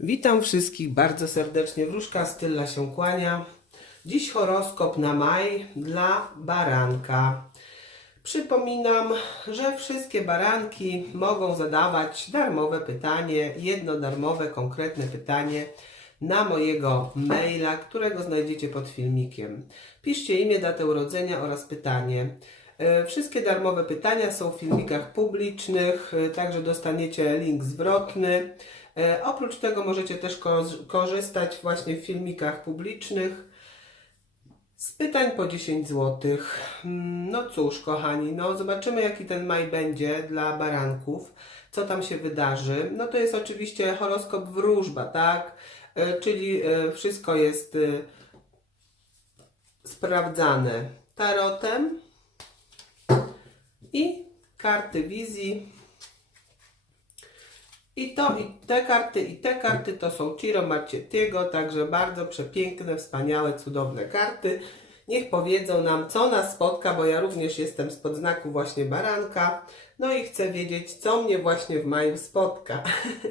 Witam wszystkich bardzo serdecznie. Wróżka Stylla się kłania. Dziś horoskop na maj dla baranka. Przypominam, że wszystkie baranki mogą zadawać darmowe pytanie, jedno darmowe, konkretne pytanie na mojego maila, którego znajdziecie pod filmikiem. Piszcie imię, datę urodzenia oraz pytanie. E, Wszystkie darmowe pytania są w filmikach publicznych, e, także dostaniecie link zwrotny. E, Oprócz tego możecie też ko- korzystać właśnie w filmikach publicznych z pytań po 10 zł. No cóż, kochani, no zobaczymy jaki ten maj będzie dla baranków, co tam się wydarzy. No to jest oczywiście horoskop wróżba, tak? Czyli wszystko jest sprawdzane tarotem i karty wizji. I to, i te karty, i te karty to są Ciro Marcietiego, także bardzo przepiękne, wspaniałe, cudowne karty. Niech powiedzą nam, co nas spotka, bo ja również jestem spod znaku właśnie baranka. No i chcę wiedzieć, co mnie właśnie w maju spotka.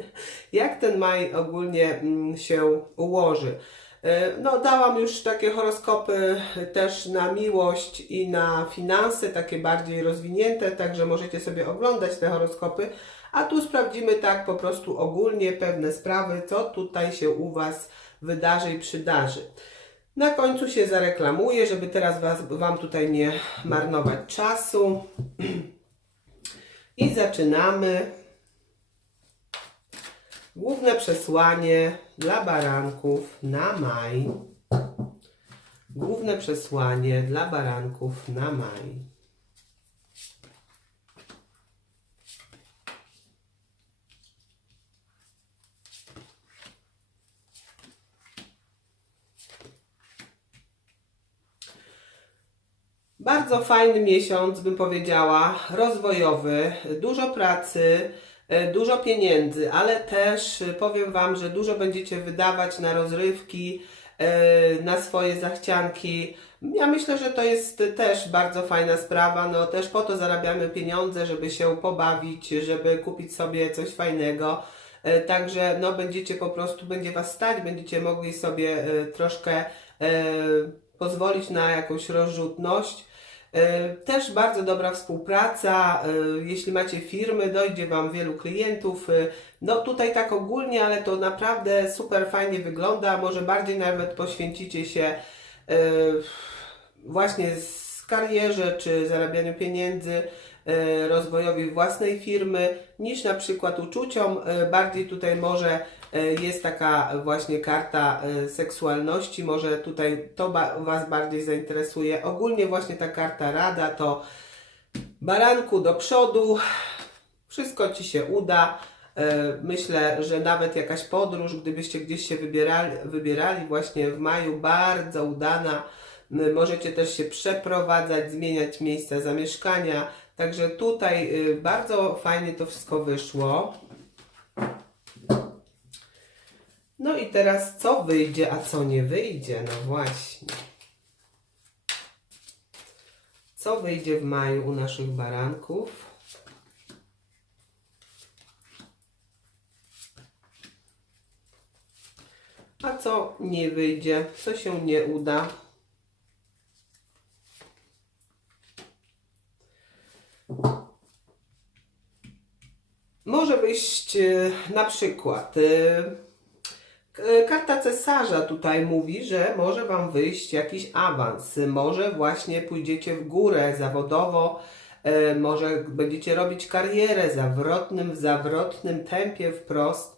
Jak ten maj ogólnie mm, się ułoży. E, No, dałam już takie horoskopy też na miłość i na finanse, takie bardziej rozwinięte, także możecie sobie oglądać te horoskopy. A tu sprawdzimy tak po prostu ogólnie pewne sprawy, co tutaj się u Was wydarzy i przydarzy. Na końcu się zareklamuję, żeby teraz was, Wam tutaj nie marnować czasu. I zaczynamy. Główne przesłanie dla baranków na maj. Główne przesłanie dla baranków na maj. Bardzo fajny miesiąc, bym powiedziała, rozwojowy, dużo pracy, dużo pieniędzy, ale też e, powiem Wam, że dużo będziecie wydawać na rozrywki, e, na swoje zachcianki. Ja myślę, że to jest też bardzo fajna sprawa. No też po to zarabiamy pieniądze, żeby się pobawić, żeby kupić sobie coś fajnego. E, Także no będziecie po prostu, będzie Was stać, będziecie mogli sobie e, troszkę e, pozwolić na jakąś rozrzutność. E, Też bardzo dobra współpraca. e, Jeśli macie firmy, dojdzie Wam wielu klientów. e, No tutaj tak ogólnie, ale to naprawdę super fajnie wygląda. Może bardziej nawet poświęcicie się właśnie karierze czy zarabianiu pieniędzy, rozwojowi własnej firmy, niż na przykład uczuciom. Bardziej tutaj może jest taka właśnie karta e, seksualności, może tutaj to Was bardziej zainteresuje. Ogólnie właśnie ta karta rada to baranku do przodu, wszystko Ci się uda. E, Myślę, że nawet jakaś podróż, gdybyście gdzieś się wybierali, wybierali właśnie w maju, bardzo udana. Możecie też się przeprowadzać, zmieniać miejsca zamieszkania. Także tutaj y, bardzo fajnie to wszystko wyszło. No i teraz co wyjdzie, a co nie wyjdzie? No właśnie. Co wyjdzie w maju u naszych baranków? A co nie wyjdzie? Co się nie uda? Może wyjść e, na przykład. E, Karta cesarza tutaj mówi, że może Wam wyjść jakiś awans. Może właśnie pójdziecie w górę zawodowo, e, może będziecie robić karierę zawrotnym, w zawrotnym tempie wprost.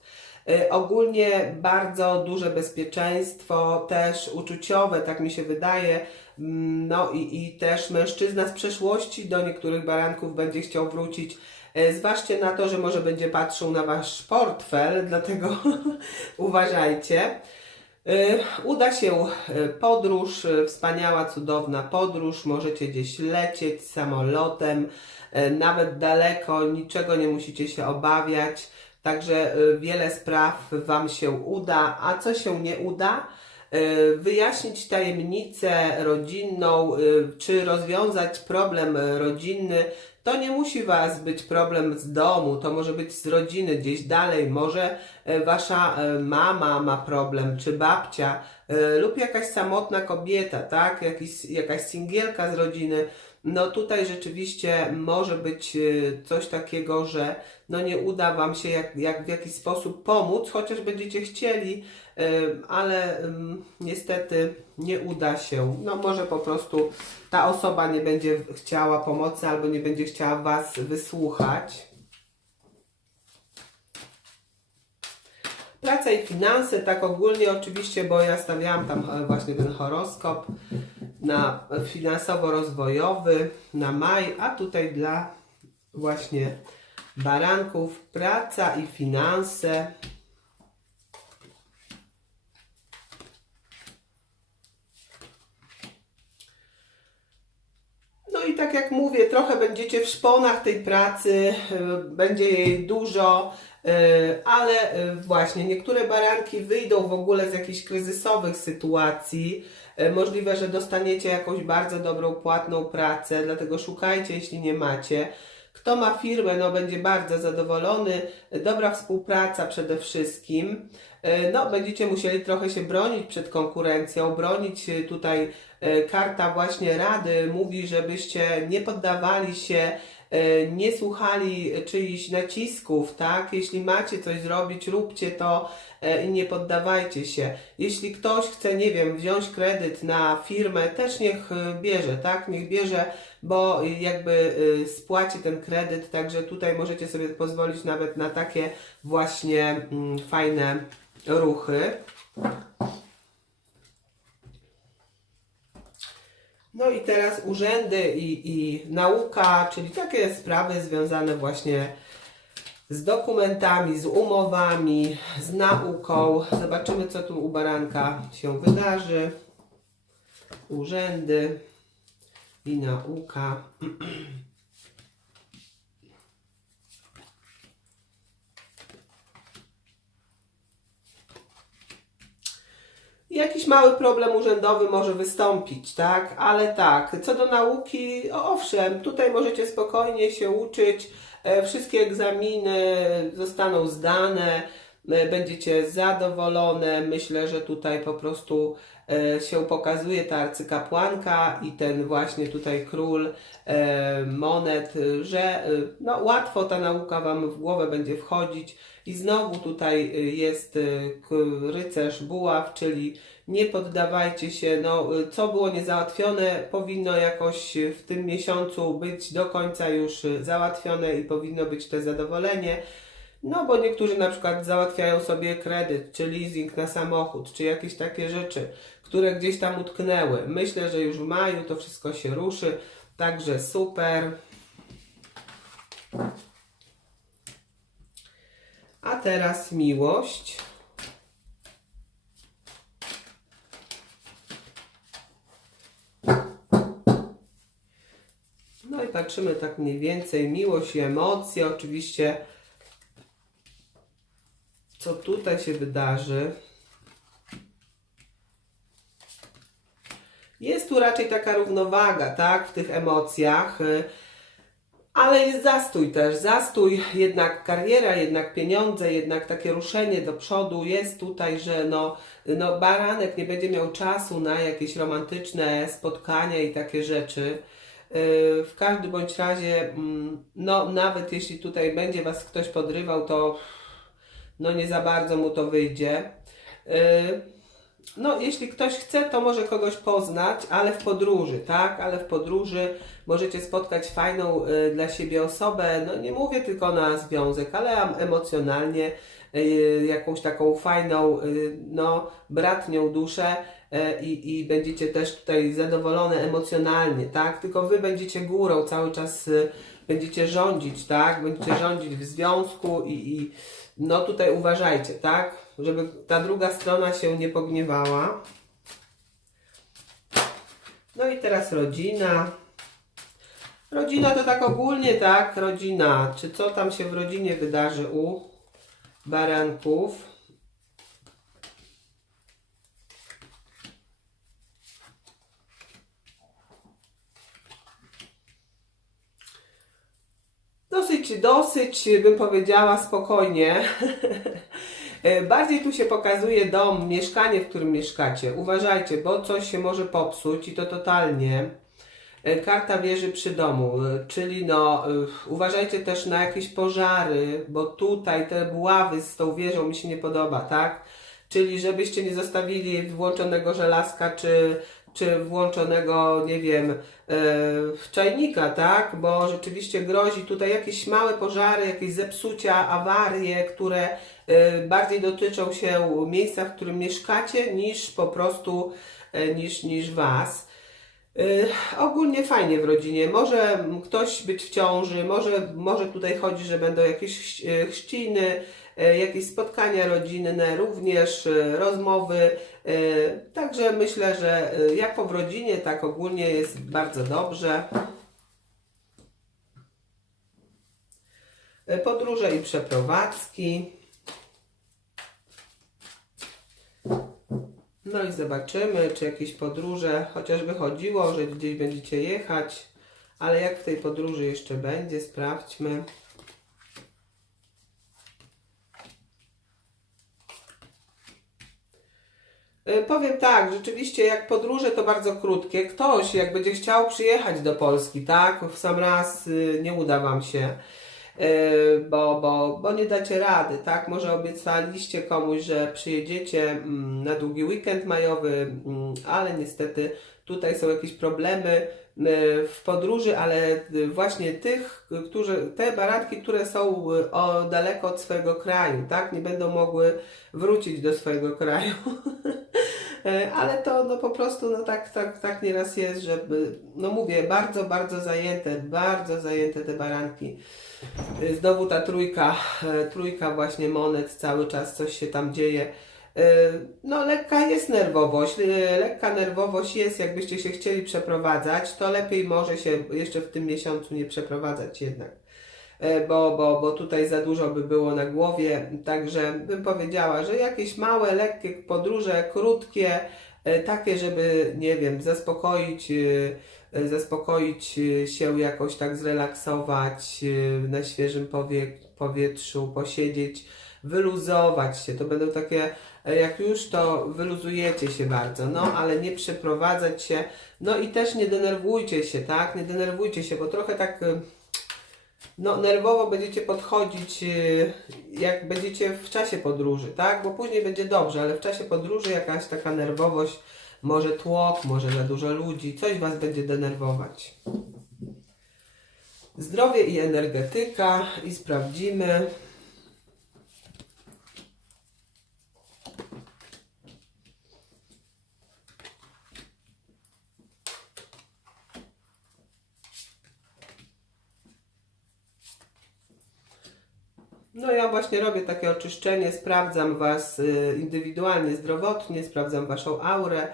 E, Ogólnie bardzo duże bezpieczeństwo, też uczuciowe, tak mi się wydaje. Mm, No i, i też mężczyzna z przeszłości do niektórych baranków będzie chciał wrócić. E, Zważcie na to, że może będzie patrzył na wasz portfel, dlatego uważajcie. E, Uda się e, podróż, wspaniała, cudowna podróż. Możecie gdzieś lecieć samolotem, nawet daleko, niczego nie musicie się obawiać. Także wiele spraw Wam się uda, a co się nie uda, wyjaśnić tajemnicę rodzinną, czy rozwiązać problem rodzinny. To nie musi Was być problem z domu, to może być z rodziny gdzieś dalej. Może e, Wasza e, mama ma problem, czy babcia, e, lub jakaś samotna kobieta, tak? Jakiś, jakaś singielka z rodziny. No tutaj rzeczywiście może być e, coś takiego, że no nie uda Wam się jak, jak w jakiś sposób pomóc, chociaż będziecie chcieli, e, ale em, niestety nie uda się. No może po prostu ta osoba nie będzie chciała pomocy albo nie będzie chciała Was wysłuchać. Praca i finanse, tak ogólnie oczywiście, bo ja stawiałam tam e, właśnie ten horoskop na finansowo-rozwojowy, na maj, a tutaj dla właśnie baranków praca i finanse. No i tak jak mówię, trochę będziecie w szponach tej pracy, y, będzie jej dużo, y, ale y, właśnie niektóre baranki wyjdą w ogóle z jakichś kryzysowych sytuacji. Y, Możliwe, że dostaniecie jakąś bardzo dobrą, płatną pracę, dlatego szukajcie, jeśli nie macie. Kto ma firmę, no będzie bardzo zadowolony. Dobra współpraca przede wszystkim. E, No, będziecie musieli trochę się bronić przed konkurencją, bronić e, tutaj e, karta właśnie rady mówi, żebyście nie poddawali się, e, nie słuchali czyichś nacisków, tak? Jeśli macie coś zrobić, róbcie to e, i nie poddawajcie się. Jeśli ktoś chce, nie wiem, wziąć kredyt na firmę, też niech e, bierze, tak? Niech bierze, bo jakby e, spłaci ten kredyt, także tutaj możecie sobie pozwolić nawet na takie właśnie mm, fajne ruchy. No i teraz urzędy i, i nauka, czyli takie sprawy związane właśnie z dokumentami, z umowami, z nauką. Zobaczymy, co tu u baranka się wydarzy. Urzędy i nauka. Jakiś mały problem urzędowy może wystąpić, tak? Ale tak, co do nauki, owszem, tutaj możecie spokojnie się uczyć, e, wszystkie egzaminy zostaną zdane, będziecie zadowolone. Myślę, że tutaj po prostu e, się pokazuje ta arcykapłanka i ten właśnie tutaj król e, monet, że e, no, łatwo ta nauka Wam w głowę będzie wchodzić. I znowu tutaj jest rycerz buław, czyli nie poddawajcie się. No, co było niezałatwione, powinno jakoś w tym miesiącu być do końca już załatwione i powinno być to zadowolenie. No, bo niektórzy na przykład załatwiają sobie kredyt, czy leasing na samochód, czy jakieś takie rzeczy, które gdzieś tam utknęły. Myślę, że już w maju to wszystko się ruszy, także super. A teraz miłość. No i patrzymy tak mniej więcej. Miłość i emocje. Oczywiście, co tutaj się wydarzy. Jest tu raczej taka równowaga, tak, w tych emocjach. y, ale jest zastój też, zastój, jednak kariera, jednak pieniądze, jednak takie ruszenie do przodu jest tutaj, że no, no baranek nie będzie miał czasu na jakieś romantyczne spotkania i takie rzeczy. Yy, W każdym bądź razie, mm, no nawet jeśli tutaj będzie Was ktoś podrywał, to no nie za bardzo mu to wyjdzie. Yy, no, jeśli ktoś chce, to może kogoś poznać, ale w podróży, tak? Ale w podróży możecie spotkać fajną y, dla siebie osobę. No, nie mówię tylko na związek, ale emocjonalnie y, jakąś taką fajną, y, no, bratnią duszę y, i, i będziecie też tutaj zadowolone emocjonalnie, tak? Tylko wy będziecie górą, cały czas y, będziecie rządzić, tak? Będziecie rządzić w związku i, i no tutaj uważajcie, tak? Żeby ta druga strona się nie pogniewała. No i teraz rodzina. Rodzina to tak ogólnie, tak? Rodzina. Czy co tam się w rodzinie wydarzy u baranków? Dosyć, dosyć bym powiedziała spokojnie. Bardziej tu się pokazuje dom, mieszkanie, w którym mieszkacie. Uważajcie, bo coś się może popsuć i to totalnie. Karta wieży przy domu, czyli no, uważajcie też na jakieś pożary, bo tutaj te buławy z tą wieżą mi się nie podoba, tak? Czyli żebyście nie zostawili włączonego żelazka, czy, czy włączonego, nie wiem, e, czajnika, tak? Bo rzeczywiście grozi tutaj jakieś małe pożary, jakieś zepsucia, awarie, które e, bardziej dotyczą się miejsca, w którym mieszkacie, niż po prostu, e, niż, niż Was. Ogólnie fajnie w rodzinie. Może ktoś być w ciąży, może, może tutaj chodzi, że będą jakieś chrzciny, jakieś spotkania rodzinne, również rozmowy. Y, Także myślę, że y, jako w rodzinie, tak ogólnie jest bardzo dobrze. Y, Podróże i przeprowadzki. No i zobaczymy, czy jakieś podróże, chociaż wychodziło, że gdzieś będziecie jechać, ale jak w tej podróży jeszcze będzie, sprawdźmy. Powiem tak, rzeczywiście jak podróże to bardzo krótkie. Ktoś jak będzie chciał przyjechać do Polski, tak, w sam raz y, nie uda Wam się, y, bo, bo, bo nie dacie rady, tak. Może obiecaliście komuś, że przyjedziecie mm, na długi weekend majowy, mm, ale niestety tutaj są jakieś problemy w podróży, ale y, właśnie tych, którzy, te baratki, które są y, o, daleko od swojego kraju, tak, nie będą mogły wrócić do swojego kraju. E, Ale to no po prostu no tak, tak, tak nieraz jest, żeby, no mówię, bardzo, bardzo zajęte, bardzo zajęte te baranki. E, Znowu ta trójka, e, trójka właśnie monet, cały czas coś się tam dzieje. E, No lekka jest nerwowość, e, lekka nerwowość jest, jakbyście się chcieli przeprowadzać, to lepiej może się jeszcze w tym miesiącu nie przeprowadzać jednak e, bo, bo, bo tutaj za dużo by było na głowie. Także bym powiedziała, że jakieś małe, lekkie podróże, krótkie, takie, żeby, nie wiem, zaspokoić, zaspokoić się jakoś tak zrelaksować na świeżym powie, powietrzu, posiedzieć, wyluzować się. To będą takie, jak już to wyluzujecie się bardzo, no ale nie przeprowadzać się, no i też nie denerwujcie się, tak? Nie denerwujcie się, bo trochę tak. e, no, nerwowo będziecie podchodzić, yy, jak będziecie w czasie podróży, tak? Bo później będzie dobrze, ale w czasie podróży jakaś taka nerwowość, może tłok, może za dużo ludzi, coś Was będzie denerwować. Zdrowie i energetyka i sprawdzimy. No ja właśnie robię takie oczyszczenie, sprawdzam Was y, indywidualnie, zdrowotnie, sprawdzam Waszą aurę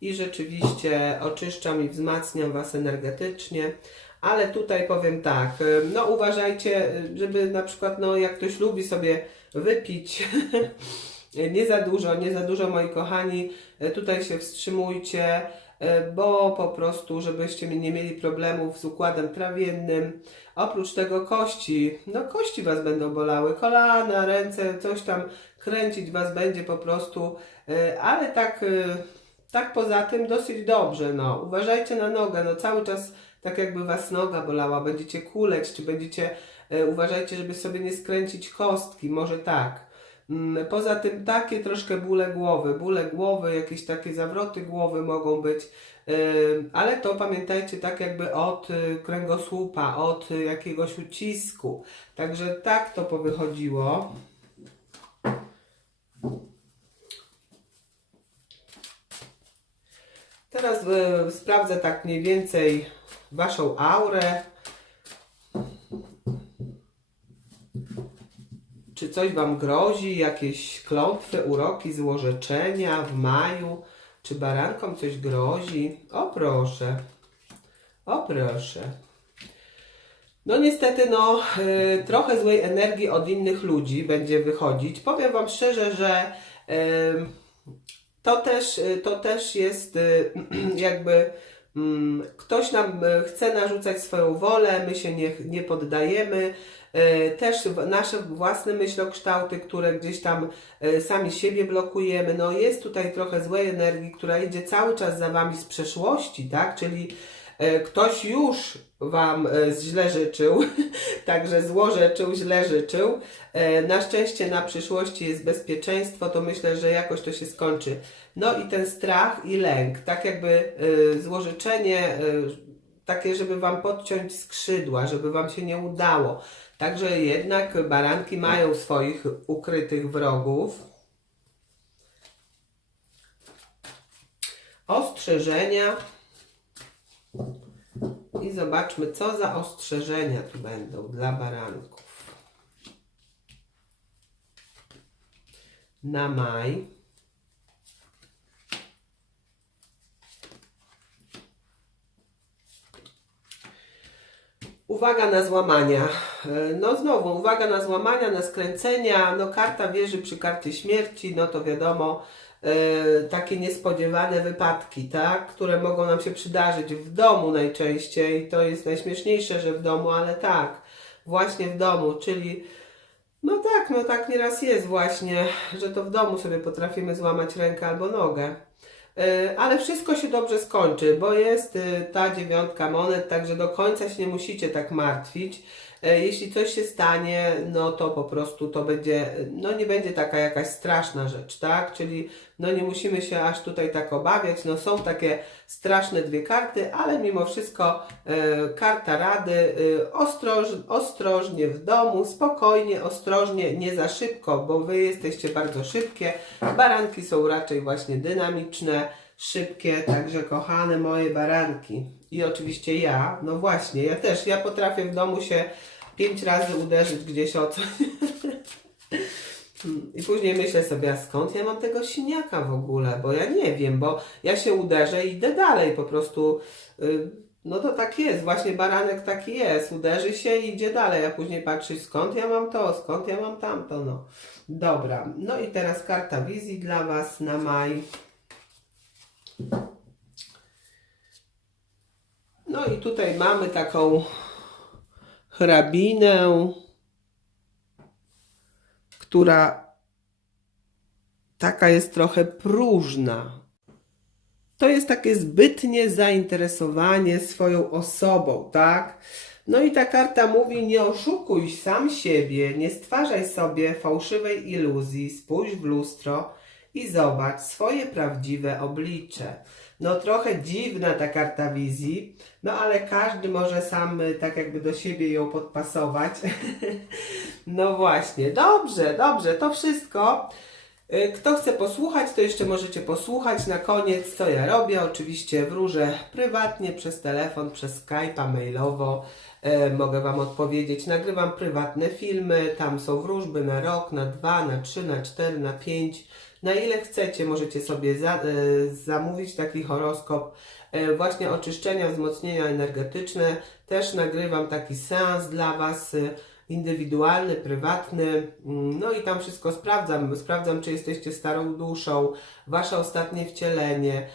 i rzeczywiście oczyszczam i wzmacniam Was energetycznie. Ale tutaj powiem tak, y, no uważajcie, y, żeby na przykład, no jak ktoś lubi sobie wypić, nie za dużo, nie za dużo moi kochani, tutaj się wstrzymujcie, bo po prostu, żebyście nie mieli problemów z układem trawiennym. Oprócz tego kości, no kości Was będą bolały, kolana, ręce, coś tam kręcić Was będzie po prostu, y, ale tak, y, tak poza tym dosyć dobrze, no. Uważajcie na nogę, no cały czas tak jakby Was noga bolała, będziecie kuleć, czy będziecie, uważajcie, żeby sobie nie skręcić kostki, może tak. Mm, Poza tym takie troszkę bóle głowy, bóle głowy, jakieś takie zawroty głowy mogą być, ale to pamiętajcie tak jakby od y, kręgosłupa, od y, jakiegoś ucisku. Także tak to powychodziło. Teraz y, sprawdzę tak mniej więcej Waszą aurę. Czy coś Wam grozi? Jakieś klątwy, uroki, złorzeczenia w maju? Czy barankom coś grozi? O proszę. O proszę. No niestety, no y, trochę złej energii od innych ludzi będzie wychodzić. Powiem Wam szczerze, że y, to, też, y, to też jest y, jakby mm, ktoś nam chce narzucać swoją wolę, my się nie, nie poddajemy. E, też nasze własne myślokształty, które gdzieś tam e, sami siebie blokujemy. No jest tutaj trochę złej energii, która idzie cały czas za wami z przeszłości, tak? Czyli e, ktoś już wam źle życzył, także złorzeczył, źle życzył. Na szczęście na przyszłości jest bezpieczeństwo, to myślę, że jakoś to się skończy. No i ten strach i lęk, tak jakby złożyczenie, takie, żeby wam podciąć skrzydła, żeby wam się nie udało. Także jednak baranki mają swoich ukrytych wrogów. Ostrzeżenia. I zobaczmy, co za ostrzeżenia tu będą dla baranków. Na maj. Uwaga na złamania. E, No znowu, uwaga na złamania, na skręcenia. No karta wieży przy karcie śmierci, no to wiadomo, e, takie niespodziewane wypadki, tak? Które mogą nam się przydarzyć w domu najczęściej. To jest najśmieszniejsze, że w domu, ale tak, właśnie w domu, czyli no tak, no tak nieraz jest właśnie, że to w domu sobie potrafimy złamać rękę albo nogę. E, Ale wszystko się dobrze skończy, bo jest e, ta dziewiątka monet, także do końca się nie musicie tak martwić. E, Jeśli coś się stanie, no to po prostu to będzie, no nie będzie taka jakaś straszna rzecz, tak? Czyli no nie musimy się aż tutaj tak obawiać. No są takie straszne dwie karty, ale mimo wszystko e, karta rady e, ostroż, ostrożnie w domu, spokojnie, ostrożnie, nie za szybko, bo wy jesteście bardzo szybkie. Baranki są raczej właśnie dynamiczne, szybkie, także kochane moje baranki. I oczywiście ja, no właśnie, ja też, ja potrafię w domu się pięć razy uderzyć gdzieś o coś. Hmm, I później myślę sobie, a skąd ja mam tego siniaka w ogóle? Bo ja nie wiem, bo ja się uderzę i idę dalej po prostu. y, No to tak jest, właśnie baranek taki jest. Uderzy się i idzie dalej, a później patrzy skąd ja mam to, skąd ja mam tamto, no. Dobra, no i teraz karta wizji dla Was na maj. No i tutaj mamy taką hrabinę, która taka jest trochę próżna. To jest takie zbytnie zainteresowanie swoją osobą, tak? No i ta karta mówi: nie oszukuj sam siebie, nie stwarzaj sobie fałszywej iluzji, spójrz w lustro i zobacz swoje prawdziwe oblicze. No trochę dziwna ta karta wizji, no ale każdy może sam y, tak jakby do siebie ją podpasować. no właśnie, dobrze, dobrze, to wszystko. Y, Kto chce posłuchać, to jeszcze możecie posłuchać na koniec, co ja robię. Oczywiście wróżę prywatnie, przez telefon, przez Skype'a, mailowo. E, mogę Wam odpowiedzieć. Nagrywam prywatne filmy, tam są wróżby na rok, na dwa, na trzy, na cztery, na pięć. Na ile chcecie, możecie sobie za, e, zamówić taki horoskop. E, właśnie oczyszczenia, wzmocnienia energetyczne. Też nagrywam taki seans dla Was. E, indywidualny, prywatny. Mm, No i tam wszystko sprawdzam. Sprawdzam, czy jesteście starą duszą, wasze ostatnie wcielenie,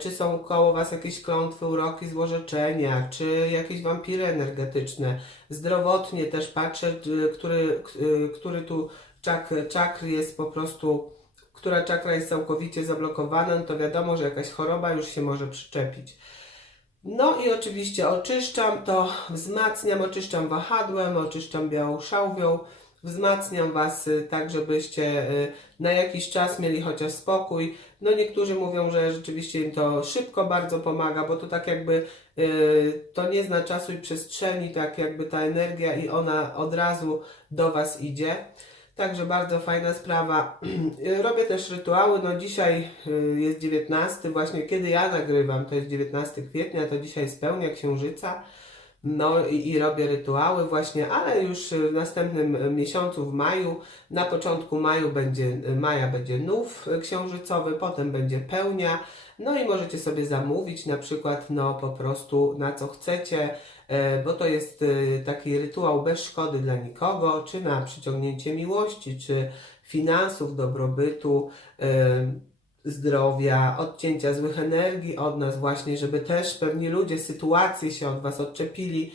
czy są koło was jakieś klątwy, uroki, złorzeczenia, czy jakieś wampiry energetyczne. Zdrowotnie też patrzę, który, który tu czak, czakr jest po prostu, która czakra jest całkowicie zablokowana, no to wiadomo, że jakaś choroba już się może przyczepić. No i oczywiście oczyszczam to, wzmacniam, oczyszczam wahadłem, oczyszczam białą szałwią, wzmacniam Was y, tak, żebyście y, na jakiś czas mieli chociaż spokój. No niektórzy mówią, że rzeczywiście im to szybko bardzo pomaga, bo to tak jakby y, to nie zna czasu i przestrzeni, tak jakby ta energia i ona od razu do Was idzie. Także bardzo fajna sprawa. Robię też rytuały. No dzisiaj y, jest 19, właśnie kiedy ja nagrywam, to jest 19 kwietnia, to dzisiaj spełnia księżyca. No i, i robię rytuały właśnie, ale już w następnym miesiącu, w maju, na początku maju będzie, maja będzie nów księżycowy, potem będzie pełnia. No i możecie sobie zamówić na przykład, no po prostu na co chcecie, e, bo to jest e, taki rytuał bez szkody dla nikogo, czy na przyciągnięcie miłości, czy finansów, dobrobytu, e, zdrowia, odcięcia złych energii od nas właśnie, żeby też pewni ludzie, sytuacje się od Was odczepili.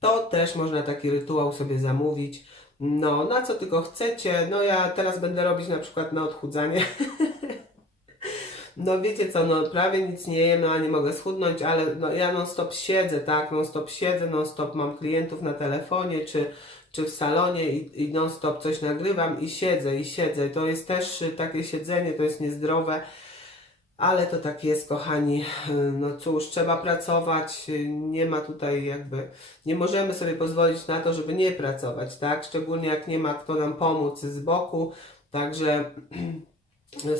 to też można taki rytuał sobie zamówić. No, na co tylko chcecie. No ja teraz będę robić na przykład na odchudzanie. No wiecie co, no prawie nic nie jem, no a nie mogę schudnąć, ale no, ja non stop siedzę, tak, non stop siedzę, non stop mam klientów na telefonie czy, czy w salonie i, i non stop coś nagrywam i siedzę i siedzę. To jest też y, takie siedzenie, to jest niezdrowe. Ale to tak jest, kochani. No cóż, trzeba pracować. Nie ma tutaj jakby. Nie możemy sobie pozwolić na to, żeby nie pracować, tak? Szczególnie jak nie ma kto nam pomóc z boku. Także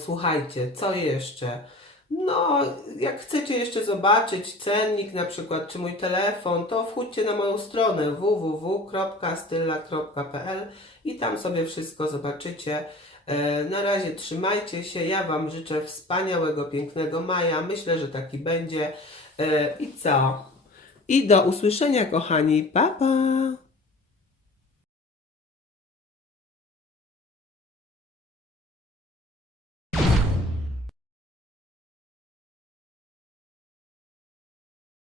słuchajcie, co jeszcze? No, jak chcecie jeszcze zobaczyć cennik, na przykład, czy mój telefon, to wchódźcie na moją stronę www.stylla.pl i tam sobie wszystko zobaczycie. E, Na razie trzymajcie się. Ja Wam życzę wspaniałego, pięknego maja. Myślę, że taki będzie. E, I co? I do usłyszenia, kochani. Pa, pa!